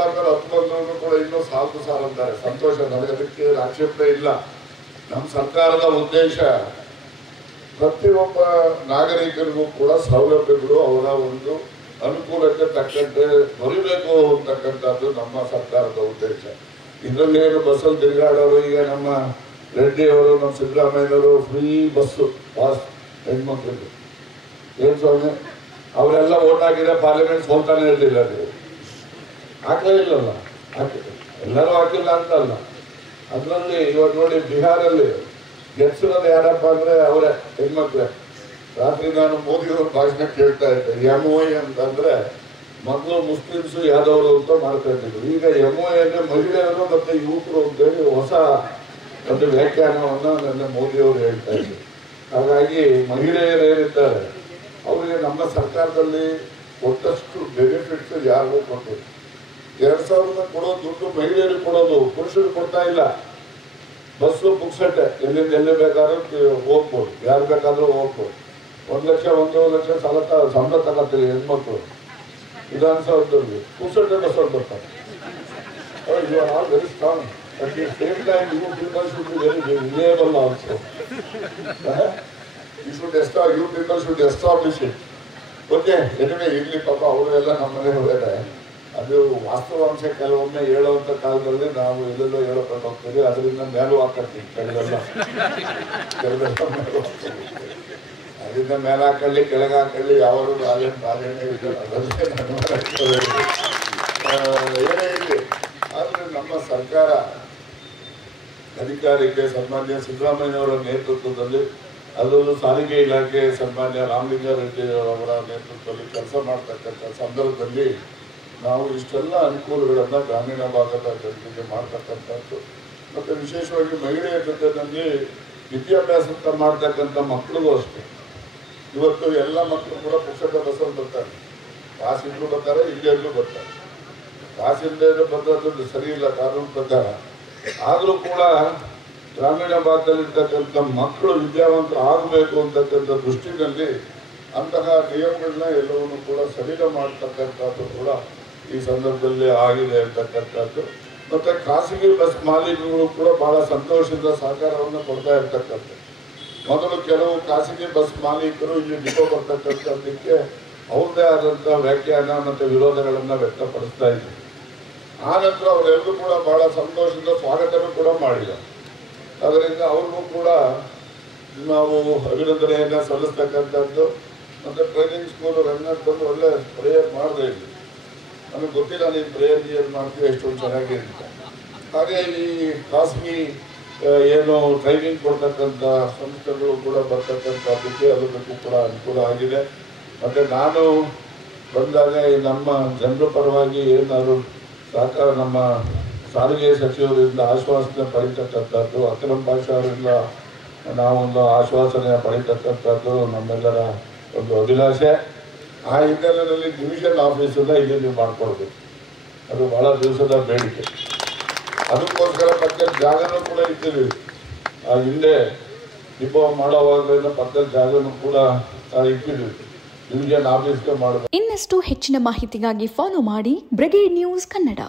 ಸರ್ಕಾರದಲ್ಲಿ 10 ಬಂದ್ರು ಕೂಡ ಇನ್ನೂ ಸಾಲು ಅಂತಾರೆ. ಸಂತೋಷ, ನನಗೆ ಅದಕ್ಕೆ ಆಕ್ಷೇಪಣೆ ಇಲ್ಲ. ನಮ್ಮ ಸರ್ಕಾರದ ಉದ್ದೇಶ ಪ್ರತಿಯೊಬ್ಬ ನಾಗರಿಕರಿಗೂ ಕೂಡ ಸೌಲಭ್ಯಗಳು ಅವರ ಒಂದು ಅನುಕೂಲಕ್ಕೆ ತಕ್ಕಂತೆ ಬರಬೇಕು ಅಂತಕ್ಕಂಥದ್ದು ನಮ್ಮ ಸರ್ಕಾರದ ಉದ್ದೇಶ. ಇದರಲ್ಲೇನು ಬಸ್ಸಲ್ಲಿ ತಿರುಗಾಡೋರು, ಈಗ ನಮ್ಮ ರೆಡ್ಡಿಯವರು, ನಮ್ಮ ಸಿದ್ದರಾಮಯ್ಯನವರು ಫ್ರೀ ಬಸ್ಸು ಪಾಸ್ ಹೆಣ್ಮಕ್ಳಿಗೆ ಏನು ಸ್ವಾಮಿ, ಅವರೆಲ್ಲ ಓಟ್ ಹಾಕಿದ್ರೆ ಪಾರ್ಲಿಮೆಂಟ್ ಸೋಲ್ತಾನೆ ಇರಲಿಲ್ಲ. ನೀವು ಹಾಕಲೇ ಇಲ್ಲಲ್ಲ, ಎಲ್ಲರೂ ಹಾಕಿಲ್ಲ ಅಂತಲ್ಲ. ಅದರಲ್ಲಿ ಇವಾಗ ನೋಡಿ, ಬಿಹಾರಲ್ಲಿ ಗೆಲ್ಸಿರೋದು ಯಾರಪ್ಪ ಅಂದರೆ ಅವರೇ ಹೆಣ್ಮಕ್ಳೆ. ರಾತ್ರಿ ನಾನು ಮೋದಿಯವ್ರ ಭಾಷಣ ಕೇಳ್ತಾ ಇದ್ದೆ. MOI ಅಂತಂದ್ರೆ ಮೊದಲು ಮುಸ್ಲಿಮ್ಸು ಯಾದವರು ಅಂತ ಮಾಡ್ಕೊಂಡಿದ್ರು. ಈಗ MOI ಅಂದ್ರೆ ಮಹಿಳೆಯರು ಮತ್ತೆ ಯುವಕರು ಅಂತೇಳಿ ಹೊಸ ಒಂದು ವ್ಯಾಖ್ಯಾನವನ್ನು ನನ್ನ ಮೋದಿಯವರು ಹೇಳ್ತಾ ಇದ್ರು. ಹಾಗಾಗಿ ಮಹಿಳೆಯರು ಏನಿದ್ದಾರೆ ಅವರಿಗೆ ನಮ್ಮ ಸರ್ಕಾರದಲ್ಲಿ ಒಟ್ಟಷ್ಟು ಬೆನಿಫಿಟ್ಸ್ ಯಾರಿಗೂ ಕೊಟ್ಟಿಲ್ಲ. 2000 ಕೊಡೋ ದುಡ್ಡು ಮಹಿಳೆಯರಿಗೆ ಕೊಡೋದು, ಪುರುಷರಿಗೆ ಕೊಡ್ತಾ ಇಲ್ಲ. ಬಸ್ಸು ಪುಕ್ಸಟ್ಟೆ, ಎಲ್ಲಿಂದ ಎಲ್ಲಿ ಬೇಕಾದ್ರೂ ಹೋಗ್ಬೋದು, ಯಾರು ಬೇಕಾದ್ರೂ ಹೋಗ್ಬೋದು. 1 ಲಕ್ಷ 1.5 ಲಕ್ಷ ಸಂಬಳ ತಗೋತೀವಿ ಹೆಣ್ಮಕ್ಳು. ವಿಧಾನಸೌಧದಲ್ಲಿ ಪುಕ್ಸಟ್ಟೆ ಬಸ್ಸಲ್ಲಿ ಬರ್ತಾರೆ. You are all very strong. At the same time you people should be very reliable also. You people should establish it. Okay, anyway ಇರಲಿ, ಪಾಪ ಅವರು ಎಲ್ಲ ನಮ್ಮನೆ ಹೋದರೆ ಅದು ವಾಸ್ತವಾಂಶ. ಕೆಲವೊಮ್ಮೆ ಹೇಳುವಂಥ ಕಾಲದಲ್ಲಿ ನಾವು ಎಲ್ಲೆಲ್ಲೋ ಹೇಳೋಕೊಂಡು ಹೋಗ್ತೀವಿ, ಅದರಿಂದ ಮೇಲೂ ಹಾಕತ್ತೀವಿ. ಕೆಳಗೆಲ್ಲ ಅದರಿಂದ ಮೇಲೆ ಹಾಕೊಳ್ಳಿ, ಕೆಳಗೆ ಹಾಕೊಳ್ಳಿ, ಯಾವಾಗಲೂ ರಾಜೇನೇ ಏನೇ ಇರಲಿ. ಆದರೆ ನಮ್ಮ ಸರ್ಕಾರ ಅಧಿಕಾರಕ್ಕೆ ಸನ್ಮಾನ್ಯ ಸಿದ್ದರಾಮಯ್ಯವರ ನೇತೃತ್ವದಲ್ಲಿ, ಅದರಲ್ಲೂ ಸಾರಿಗೆ ಇಲಾಖೆ ಸನ್ಮಾನ್ಯ ರಾಮಲಿಂಗಾರೆಡ್ಡಿ ಅವರ ನೇತೃತ್ವದಲ್ಲಿ ಕೆಲಸ ಮಾಡ್ತಕ್ಕಂಥ ಸಂದರ್ಭದಲ್ಲಿ ನಾವು ಇಷ್ಟೆಲ್ಲ ಅನುಕೂಲಗಳನ್ನು ಗ್ರಾಮೀಣ ಭಾಗದ ಜನತೆಗೆ ಮಾಡ್ತಕ್ಕಂಥದ್ದು. ಮತ್ತು ವಿಶೇಷವಾಗಿ ಮಹಿಳೆಯರ ಜೊತೆಯಲ್ಲಿ ವಿದ್ಯಾಭ್ಯಾಸ ಮಾಡ್ತಕ್ಕಂಥ ಮಕ್ಕಳಿಗೂ ಅಷ್ಟೇ. ಇವತ್ತು ಎಲ್ಲ ಮಕ್ಕಳು ಕೂಡ ಪುಸ್ತಕ ಬಸ್ಸಲ್ಲಿ ಬರ್ತಾರೆ. ಕಾಸಿಂದಲೂ ಬರ್ತಾರೆ, ಇಲ್ಲೂ ಬರ್ತಾರೆ. ಕಾಸಿಲ್ಲದೆ ಬಂದದ್ದು ಸರಿ ಇಲ್ಲ ಕಾನೂನು ಪ್ರಕಾರ. ಆದರೂ ಕೂಡ ಗ್ರಾಮೀಣ ಭಾಗದಲ್ಲಿರ್ತಕ್ಕಂಥ ಮಕ್ಕಳು ವಿದ್ಯಾವಂತರು ಆಗಬೇಕು ಅಂತಕ್ಕಂಥ ದೃಷ್ಟಿನಲ್ಲಿ ಅಂತಹ ನಿಯಮಗಳನ್ನ ಎಲ್ಲವನ್ನು ಕೂಡ ಸಡಿಲ ಮಾಡ್ತಕ್ಕಂಥದ್ದು ಕೂಡ ಈ ಸಂದರ್ಭದಲ್ಲಿ ಆಗಿದೆ ಅಂತಕ್ಕಂಥದ್ದು. ಮತ್ತು ಖಾಸಗಿ ಬಸ್ ಮಾಲೀಕರು ಕೂಡ ಬಹಳ ಸಂತೋಷದಿಂದ ಸಹಕಾರವನ್ನು ಕೊಡ್ತಾ ಇರ್ತಕ್ಕಂಥದ್ದು. ಮೊದಲು ಕೆಲವು ಖಾಸಗಿ ಬಸ್ ಮಾಲೀಕರು ಇಲ್ಲಿ ಡಿಪೋ ಬರ್ತಕ್ಕಂಥದ್ದಕ್ಕೆ ಅವ್ರದ್ದೇ ಆದಂಥ ವ್ಯಾಖ್ಯಾನ ಮತ್ತು ವಿರೋಧಗಳನ್ನು ವ್ಯಕ್ತಪಡಿಸ್ತಾ ಇದ್ರು. ಆ ನಂತರ ಅವರೆಲ್ಲರೂ ಕೂಡ ಬಹಳ ಸಂತೋಷದಿಂದ ಸ್ವಾಗತನೂ ಕೂಡ ಮಾಡಿದ್ದಾರೆ. ಅದರಿಂದ ಅವ್ರಿಗೂ ಕೂಡ ನಾವು ಅಭಿನಂದನೆಯನ್ನು ಸಲ್ಲಿಸ್ತಕ್ಕಂಥದ್ದು. ಮತ್ತು ಟ್ರೈನಿಂಗ್ ಸ್ಕೂಲ್ ರಂಗನಾಥ್ ಬಂದು ಒಳ್ಳೆ ಪ್ರೇಯರ್ ಮಾಡದೇ ಇದ್ವಿ. ನನಗೆ ಗೊತ್ತಿಲ್ಲ ನೀವು ಪ್ರೇಯರ್ ಗೀಯರ್ ಮಾಡ್ತೀವಿ ಎಷ್ಟೊಂದು ಚೆನ್ನಾಗಿರುತ್ತೆ. ಹಾಗೆ ಈ ಖಾಸಗಿ ಏನು ಟ್ರೈನಿಂಗ್ ಕೊಡ್ತಕ್ಕಂಥ ಸಂಸ್ಥೆಗಳು ಕೂಡ ಬರ್ತಕ್ಕಂಥದ್ದಕ್ಕೆ ಅದಕ್ಕೂ ಕೂಡ ಅನುಕೂಲ ಆಗಿದೆ. ಮತ್ತು ನಾನು ಬಂದಾಗ ನಮ್ಮ ಜನರ ಪರವಾಗಿ ಏನಾದರೂ ಸಹಕಾರ ನಮ್ಮ ಸಾರಿಗೆ ಸಚಿವರಿಂದ ಆಶ್ವಾಸನೆ ಪಡಿತಕ್ಕಂಥದ್ದು, ಅಕ್ರಮ್ ಭಾಷಾ ಅವರಿಂದ ನಾವೊಂದು ಆಶ್ವಾಸನೆ ಪಡಿತಕ್ಕಂಥದ್ದು ನಮ್ಮೆಲ್ಲರ ಒಂದು ಅಭಿಲಾಷೆ. ಆ ಹಿನ್ನೆಲೆಯಲ್ಲಿ ಡಿವಿಷನ್ ಆಫೀಸನ್ನು ಇಲ್ಲಿ ನೀವು ಮಾಡಿಕೊಡ್ಬೇಕು. ಅದು ಭಾಳ ದಿವಸದ ಬೇಡಿಕೆ. ಅದಕ್ಕೋಸ್ಕರ ಪಕ್ಕದ ಜಾಗನೂ ಕೂಡ ಇಟ್ಟಿದ್ದೀವಿ. ಆ ಹಿಂದೆ ಡಿಪೋ ಮಾಡೋವಾಗಲೇ ಪಕ್ಕದ ಜಾಗನೂ ಕೂಡ ಇಟ್ಟಿದ್ದೀವಿ. ಡಿವಿಷನ್ ಆಫೀಸ್ಗೆ ಮಾಡಬೇಕು. ಇನ್ನಷ್ಟು ಹೆಚ್ಚಿನ ಮಾಹಿತಿಗಾಗಿ ಫಾಲೋ ಮಾಡಿ ಬ್ರಿಗೇಡ್ ನ್ಯೂಸ್ ಕನ್ನಡ.